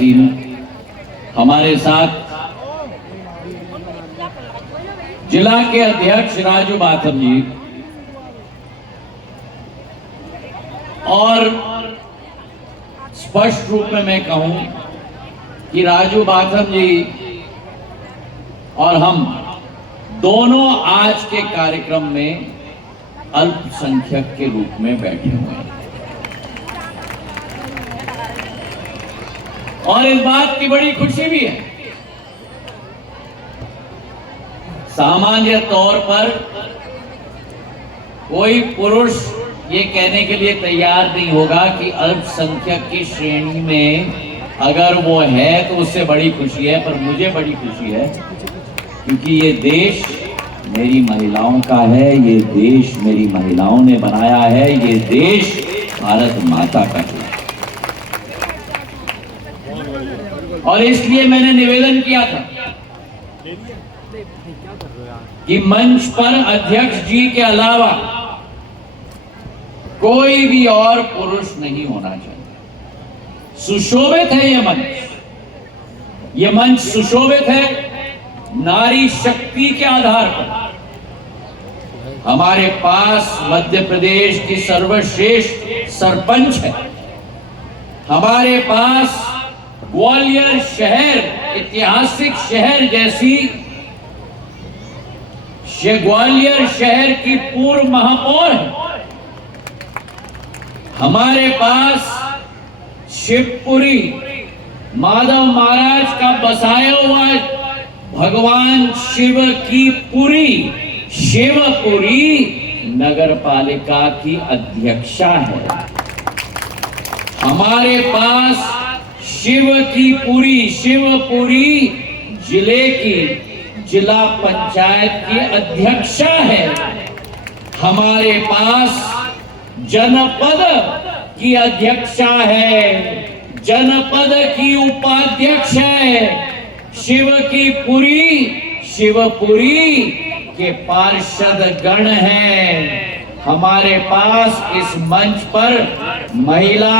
यासीन, हमारे साथ जिला के अध्यक्ष राजू बाथम जी और स्पष्ट रूप में मैं कहूं कि राजू बाथम जी और हम दोनों आज के कार्यक्रम में अल्पसंख्यक के रूप में बैठे हुए हैं और इस बात की बड़ी खुशी भी है। सामान्य तौर पर कोई पुरुष ये कहने के लिए तैयार नहीं होगा कि अल्पसंख्यक की श्रेणी में अगर वो है तो उससे बड़ी खुशी है, पर मुझे बड़ी खुशी है क्योंकि ये देश मेरी महिलाओं का है, ये देश मेरी महिलाओं ने बनाया है, ये देश भारत माता का है। और इसलिए मैंने निवेदन किया था कि मंच पर अध्यक्ष जी के अलावा कोई भी और पुरुष नहीं होना चाहिए। सुशोभित है ये मंच सुशोभित है नारी शक्ति के आधार पर। हमारे पास मध्य प्रदेश की सर्वश्रेष्ठ सरपंच है, हमारे पास ग्वालियर शहर, ऐतिहासिक शहर जैसी ग्वालियर शहर की पूर्व महापौर है, हमारे पास शिवपुरी माधव महाराज का बसाया हुआ भगवान शिव की पुरी शिवपुरी नगर पालिका की अध्यक्षा है, हमारे पास शिवपुरी जिले की जिला पंचायत की अध्यक्षा है, हमारे पास जनपद की अध्यक्षा है, जनपद की उपाध्यक्ष है, शिवपुरी के पार्षद गण हैं। हमारे पास इस मंच पर महिला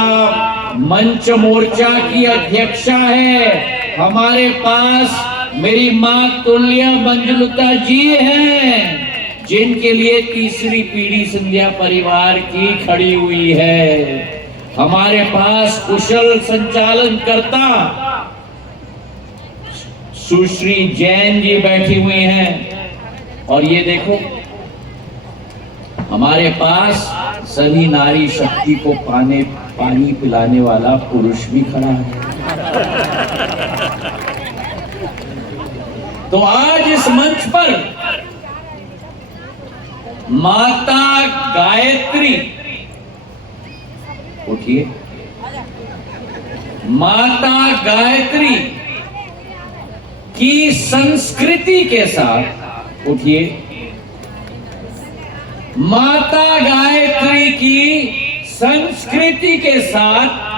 मंच मोर्चा की अध्यक्षा है, हमारे पास मेरी मां तुल्य मंजुलता जी हैं जिनके लिए तीसरी पीढ़ी सिंधिया परिवार की खड़ी हुई है, हमारे पास कुशल संचालन करता सुश्री जैन जी बैठी हुई हैं और ये देखो हमारे पास सभी नारी शक्ति को पानी पिलाने वाला पुरुष भी खड़ा है। तो आज इस मंच पर माता गायत्री, उठिए, माता गायत्री की संस्कृति के साथ, उठिए, माता गायत्री की संस्कृति के साथ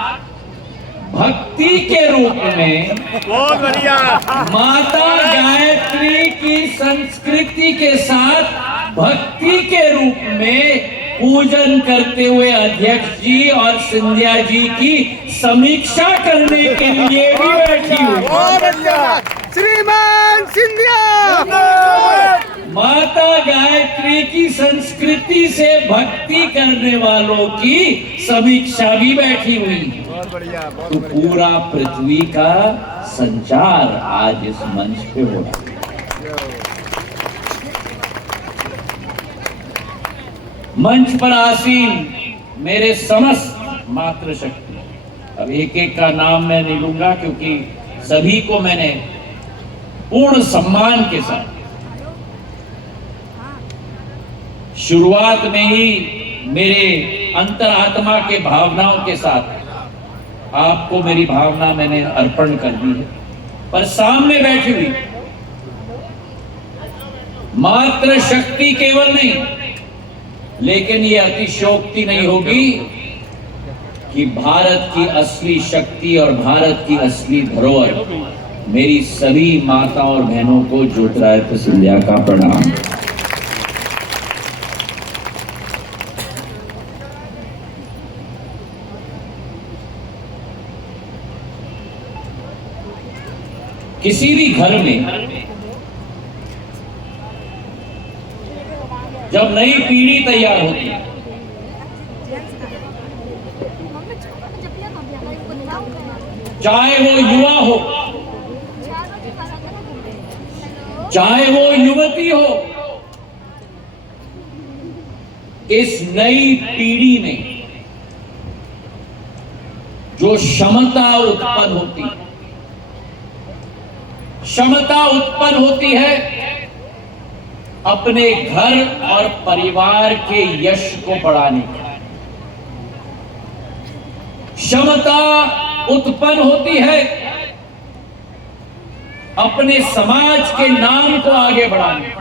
भक्ति के रूप में, बहुत बढ़िया, माता गायत्री की संस्कृति के साथ भक्ति के रूप में पूजन करते हुए अध्यक्ष जी और सिंधिया जी की समीक्षा करने के लिए भी बैठी हुई। श्रीमान सिंधिया, माता गायत्री की संस्कृति से भक्ति करने वालों की समीक्षा भी बैठी हुई। बहुत बढ़िया, तो पूरा पृथ्वी का संचार आज इस मंच पे हो रहा है। मंच पर आसीन मेरे समस्त मातृशक्ति, अब एक एक का नाम मैं नहीं लूंगा क्योंकि सभी को मैंने पूर्ण सम्मान के साथ शुरुआत में ही मेरे अंतरात्मा के भावनाओं के साथ आपको मेरी भावना मैंने अर्पण कर दी है, पर सामने बैठी हुई मात्र शक्ति केवल नहीं, लेकिन ये अतिशयोक्ति नहीं होगी कि भारत की असली शक्ति और भारत की असली धरोहर मेरी सभी माता और बहनों को ज्योतिरादित्य सिंधिया का प्रणाम। किसी भी घर में जब नई पीढ़ी तैयार होती है, चाहे वो युवा हो, चाहे वो युवती हो, इस नई पीढ़ी में जो क्षमता उत्पन्न होती है अपने घर और परिवार के यश को बढ़ाने की, क्षमता उत्पन्न होती है अपने समाज के नाम को आगे बढ़ाने की,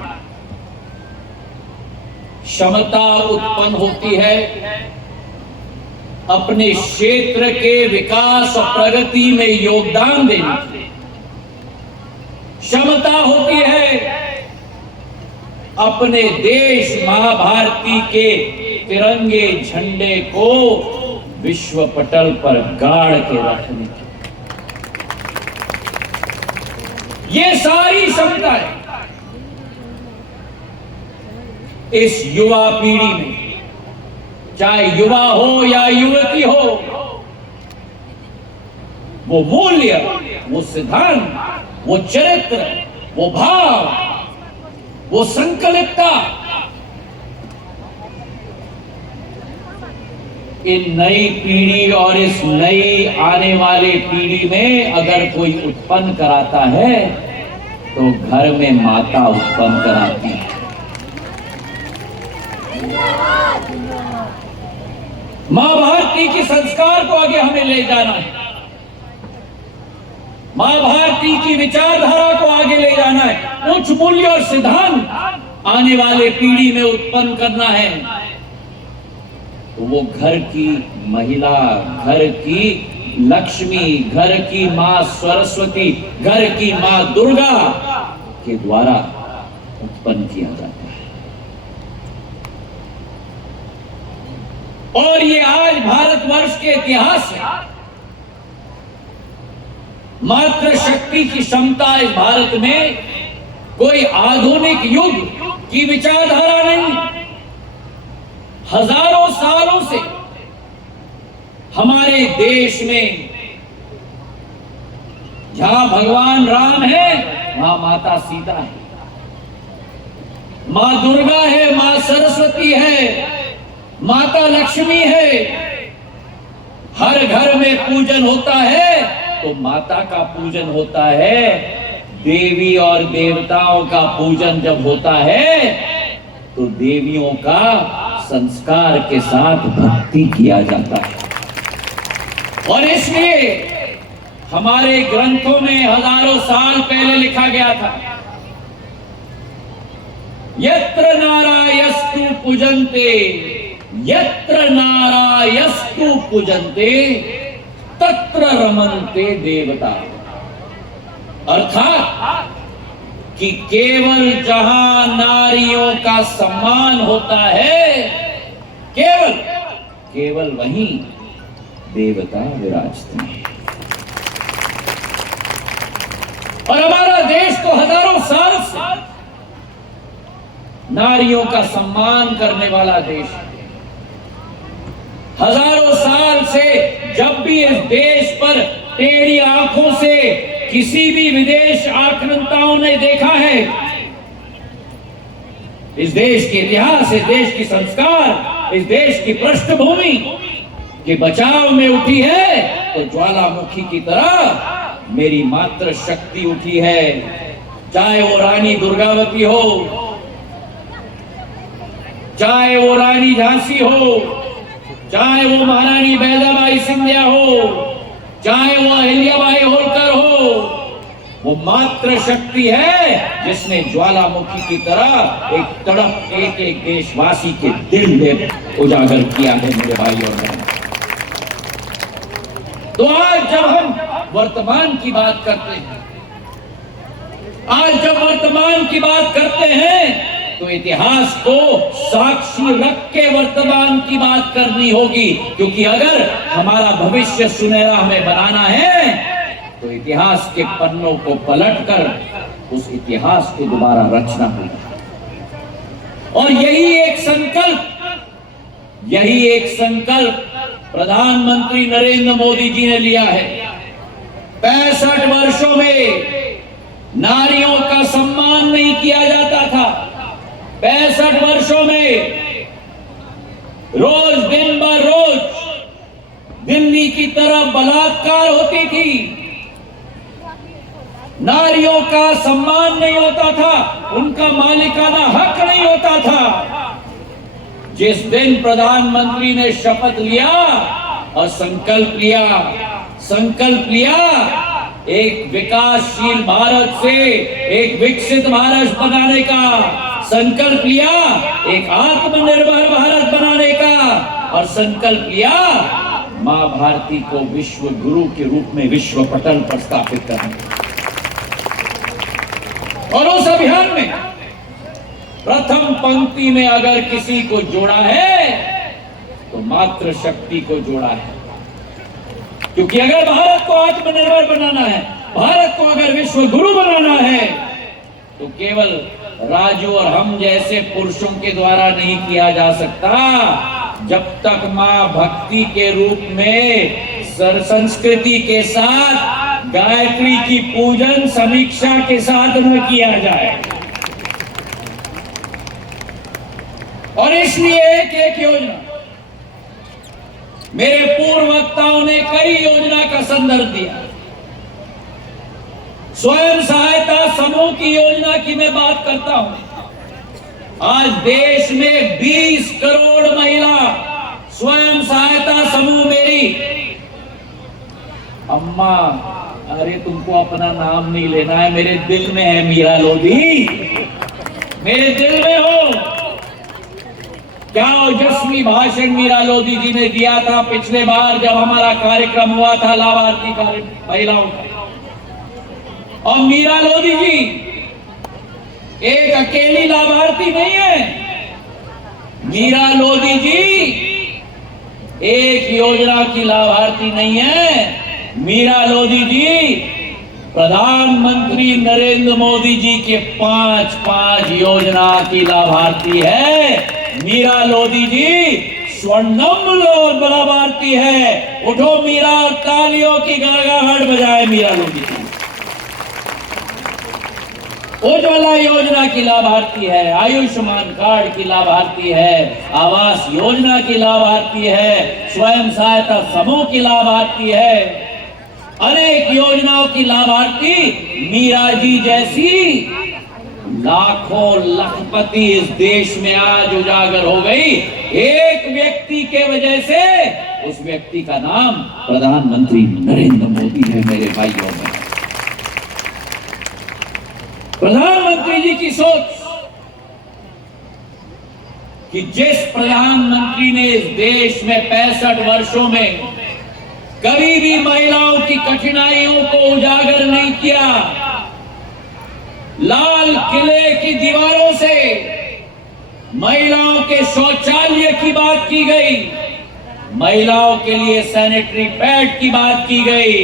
क्षमता उत्पन्न होती है अपने क्षेत्र के विकास और प्रगति में योगदान देने की, क्षमता होती है अपने देश मां भारती के तिरंगे झंडे को विश्व पटल पर गाड़ के रखने की। ये सारी क्षमताएं इस युवा पीढ़ी में, चाहे युवा हो या युवती हो, वो मूल्य, वो सिद्धांत, वो चरित्र, वो भाव, वो संकल्पता इन नई पीढ़ी और इस नई आने वाले पीढ़ी में अगर कोई उत्पन्न कराता है तो घर में माता उत्पन्न कराती है। मां भारती के संस्कार को आगे हमें ले जाना है, मां भारती की विचारधारा को आगे ले जाना है, उच्च मूल्य और सिद्धांत आने वाले पीढ़ी में उत्पन्न करना है। तो वो घर की महिला, घर की लक्ष्मी, घर की मां सरस्वती, घर की मां दुर्गा के द्वारा उत्पन्न किया जाता है। और ये आज भारतवर्ष के इतिहास में मात्र शक्ति की क्षमता इस भारत में कोई आधुनिक युग की विचारधारा नहीं, हजारों सालों से हमारे देश में जहां भगवान राम है वहां माता सीता है, मां दुर्गा है, मां सरस्वती है, माता लक्ष्मी है। हर घर में पूजन होता है तो माता का पूजन होता है, देवी और देवताओं का पूजन जब होता है तो देवियों का संस्कार के साथ भक्ति किया जाता है। और इसलिए हमारे ग्रंथों में हजारों साल पहले लिखा गया था, यत्र नारायस्तु पूजन्ते, यत्र नारायस्तु पूजन्ते तत्र रमन्ते देवता। अर्थात कि केवल जहां नारियों का सम्मान होता है, केवल वहीं देवता विराजते हैं। और हमारा देश तो हजारों साल से नारियों का सम्मान करने वाला देश है। हजारों साल से जब भी इस देश पर टेढ़ी आंखों से किसी भी विदेश आक्रांताओं ने देखा है, इस देश के इतिहास, इस देश की संस्कार, इस देश की पृष्ठभूमि के बचाव में उठी है तो ज्वालामुखी की तरह मेरी मातृ शक्ति उठी है। चाहे वो रानी दुर्गावती हो, चाहे वो रानी झांसी हो, चाहे वो महारानी बैदाबाई सिंधिया हो, चाहे वो अहिल्याबाई होलकर हो, वो मात्र शक्ति है जिसने ज्वालामुखी की तरह एक तड़प एक देशवासी के दिल में उजागर किया है मेरे भाई और बहन। तो आज जब हम वर्तमान की बात करते हैं, आज जब वर्तमान की बात करते हैं तो इतिहास को साक्षी रख के वर्तमान की बात करनी होगी, क्योंकि अगर हमारा भविष्य सुनहरा हमें बनाना है तो इतिहास के पन्नों को पलटकर उस इतिहास को दोबारा रचना होगा। और यही एक संकल्प प्रधानमंत्री नरेंद्र मोदी जी ने लिया है। 65 वर्षों में नारियों का सम्मान नहीं किया जाता था। 65 वर्षों में रोज दिन ब रोज दिल्ली की तरफ बलात्कार होती थी, नारियों का सम्मान नहीं होता था, उनका मालिकाना हक नहीं होता था। जिस दिन प्रधानमंत्री ने शपथ लिया और संकल्प लिया एक विकासशील भारत से एक विकसित भारत बनाने का, संकल्प लिया एक आत्मनिर्भर भारत बनाने का, और संकल्प लिया मां भारती को विश्व गुरु के रूप में विश्व पटल पर स्थापित करने का। और उस अभियान में प्रथम पंक्ति में अगर किसी को जोड़ा है तो मातृ शक्ति को जोड़ा है। क्योंकि अगर भारत को आत्मनिर्भर बनाना है, भारत को अगर विश्व गुरु बनाना है, तो केवल राजू और हम जैसे पुरुषों के द्वारा नहीं किया जा सकता। जब तक मां भक्ति के रूप में संस्कृति के साथ गायत्री की पूजन समीक्षा के साथ न किया जाए। और इसलिए एक योजना, मेरे पूर्व वक्ताओं ने कई योजना का संदर्भ दिया। स्वयं सहायता समूह की योजना की मैं बात करता हूं। आज देश में 20 करोड़ महिला स्वयं सहायता समूह, मेरी अम्मा, अरे तुमको अपना नाम नहीं लेना है, मेरे दिल में है मीरा लोधी, मेरे दिल में हो। क्या ओजस्वी भाषण मीरा लोधी जी ने दिया था पिछले बार जब हमारा कार्यक्रम हुआ था लाभार्थी महिलाओं का। और मीरा लोधी जी एक अकेली लाभार्थी नहीं है। मीरा लोधी जी एक योजना की लाभार्थी नहीं है। मीरा लोधी जी प्रधानमंत्री नरेंद्र मोदी जी के 5 योजना की लाभार्थी है। मीरा लोधी जी स्वर्णम लाभार्थी है। उठो मीरा और तालियों की गड़गड़ाहट बजाए मीरा लोधी जी। उज्ज्वला योजना की लाभार्थी है, आयुष्मान कार्ड की लाभार्थी है, आवास योजना की लाभार्थी है, स्वयं सहायता समूह की लाभार्थी है, अनेक योजनाओं की लाभार्थी मीरा जी जैसी लाखों लखपति इस देश में आज उजागर हो गई एक व्यक्ति के वजह से। उस व्यक्ति का नाम प्रधानमंत्री नरेंद्र मोदी है। मेरे भाइयों में प्रधानमंत्री जी की सोच कि जिस प्रधानमंत्री ने इस देश में 65 वर्षों में कभी भी महिलाओं की कठिनाइयों को उजागर नहीं किया। लाल किले की दीवारों से महिलाओं के शौचालय की बात की गई, महिलाओं के लिए सैनिटरी पैड की बात की गई,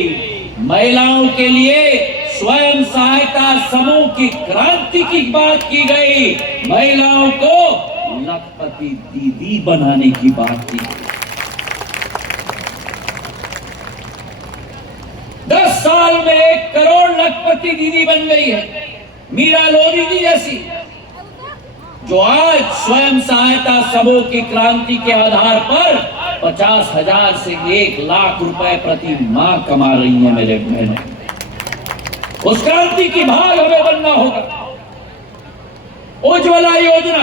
महिलाओं के लिए स्वयं सहायता समूह की क्रांति की बात की गई, महिलाओं को लखपति दीदी बनाने की बात की गई। 10 साल में 1 करोड़ लखपति दीदी बन गई है मीरा लोधी जी जैसी, जो आज स्वयं सहायता समूह की क्रांति के आधार पर 50,000 से 1 लाख रुपए प्रति माह कमा रही है। मेरे बहनें, उस क्रांति की भाग हमें बनना होगा। उज्ज्वला योजना,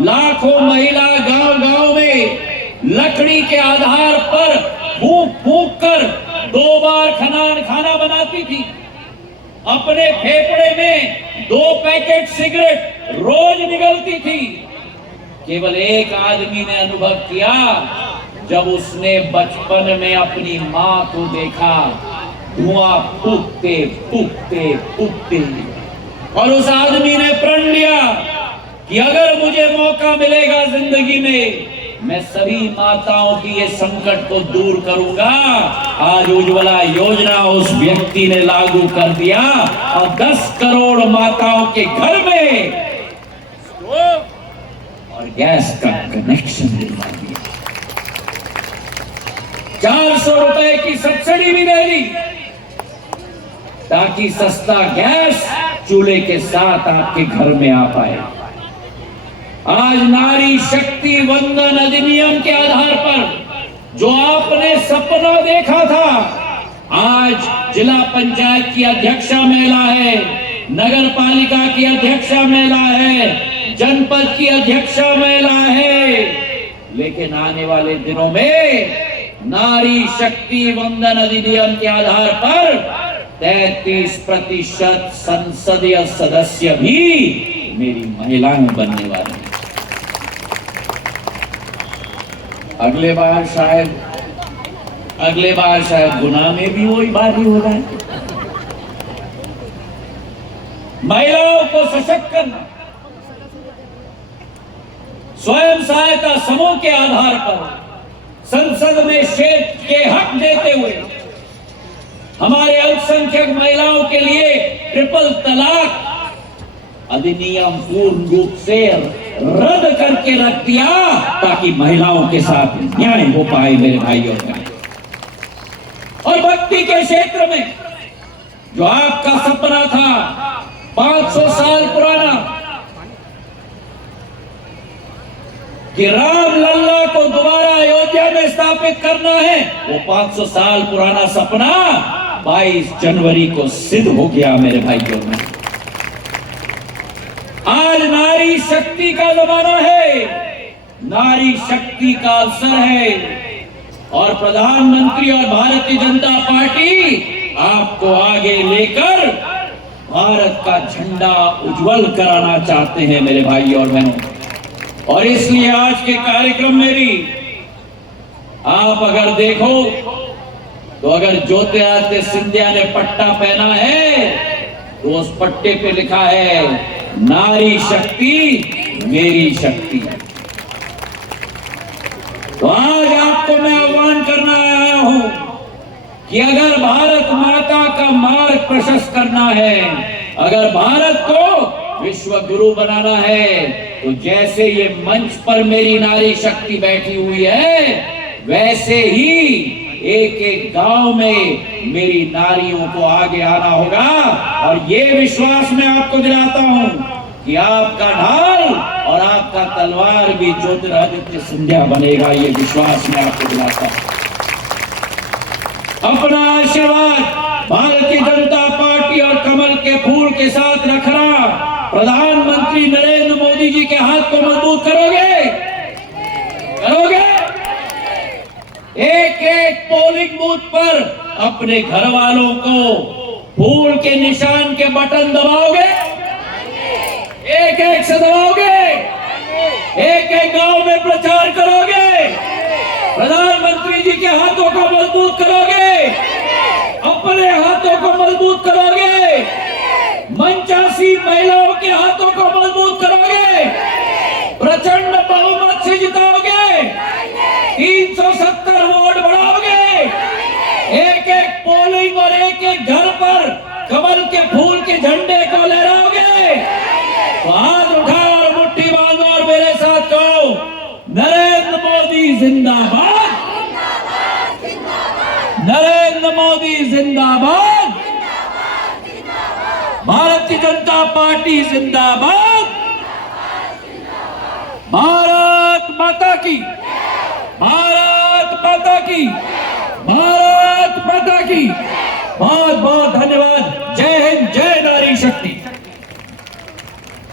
लाखों महिला गांव-गांव में लकड़ी के आधार पर फूंक कर 2 बार खाना बनाती थी। अपने फेफड़े में 2 पैकेट सिगरेट रोज निगलती थी। केवल एक आदमी ने अनुभव किया जब उसने बचपन में अपनी मां को देखा, धुआं फूकते फूकते फूकते, और उस आदमी ने प्रण लिया कि अगर मुझे मौका मिलेगा जिंदगी में मैं सभी माताओं की ये संकट को दूर करूंगा। आज उज्ज्वला योजना उस व्यक्ति ने लागू कर दिया और 10 करोड़ माताओं के घर में और गैस का कनेक्शन दिलवा दिया। 400 रुपए की सब्सिडी भी दे दी ताकि सस्ता गैस चूल्हे के साथ आपके घर में आ पाए। आज नारी शक्ति वंदन अधिनियम के आधार पर जो आपने सपना देखा था, आज जिला पंचायत की अध्यक्षा महिला है, नगर पालिका की अध्यक्षा महिला है, जनपद की अध्यक्षा महिला है। लेकिन आने वाले दिनों में नारी शक्ति वंदन अधिनियम के आधार पर 33% संसदीय सदस्य भी मेरी महिलाएं बनने वाली हैं। अगले बार शायद गुना में भी वही बात ही होगा। महिलाओं को सशक्त करना, स्वयं सहायता समूह के आधार पर संसद में क्षेत्र के हक देते हुए हमारे अल्पसंख्यक महिलाओं के लिए ट्रिपल तलाक अधिनियम पूर्ण रूप से रद्द करके रख दिया ताकि महिलाओं के साथ न्याय हो पाए मेरे भाई और बहन। और भक्ति के क्षेत्र में जो आपका सपना था 500 साल पुराना कि राम लल्ला को दोबारा अयोध्या में स्थापित करना है, वो 500 साल पुराना सपना 22 जनवरी को सिद्ध हो गया मेरे भाइयों में। आज नारी शक्ति का जमाना है, नारी शक्ति का अवसर है और प्रधानमंत्री और भारतीय जनता पार्टी आपको आगे लेकर भारत का झंडा उज्जवल कराना चाहते हैं मेरे भाई और बहनों। और इसलिए आज के कार्यक्रम में भी आप अगर देखो तो अगर ज्योतिरादित्य सिंधिया ने पट्टा पहना है तो उस पट्टे पे लिखा है नारी शक्ति मेरी शक्ति। तो आज आपको मैं आह्वान करना आया हूं कि अगर भारत माता का मार्ग प्रशस्त करना है, अगर भारत को विश्व गुरु बनाना है, तो जैसे ये मंच पर मेरी नारी शक्ति बैठी हुई है, वैसे ही एक एक गांव में मेरी नारियों को आगे आना होगा। और ये विश्वास मैं आपको दिलाता हूं कि आपका ढाल और आपका तलवार भी ज्योतिरादित्य सिंधिया बनेगा। ये विश्वास मैं आपको दिलाता हूं। अपना आशीर्वाद भारतीय जनता पार्टी और कमल के फूल के साथ रखना, प्रधानमंत्री नरेंद्र मोदी जी के हाथ को मजबूत करोगे? करोगे? एक एक पोलिंग बूथ पर अपने घर वालों को फूल के निशान के बटन दबाओगे? एक एक से दबाओगे? एक एक गांव में प्रचार करोगे? प्रधानमंत्री जी के हाथों को मजबूत करोगे? अपने हाथों को मजबूत करोगे? मंचासी महिलाओं के हाथों को मजबूत करोगे? प्रचंड बहुमत से जिताओगे? 370 वोट बढ़ाओगे? एक एक पोलिंग और एक एक घर पर कमल के फूल के झंडे को लहराओगे? तो हाथ उठाओ और मुट्ठी बांधो और मेरे साथ कहो, नरेंद्र मोदी जिंदाबाद, नरेंद्र मोदी जिंदाबाद, भारतीय जनता पार्टी जिंदाबाद, भारत माता की, भारत माता की, भारत माता की। बहुत बहुत धन्यवाद। जय हिंद।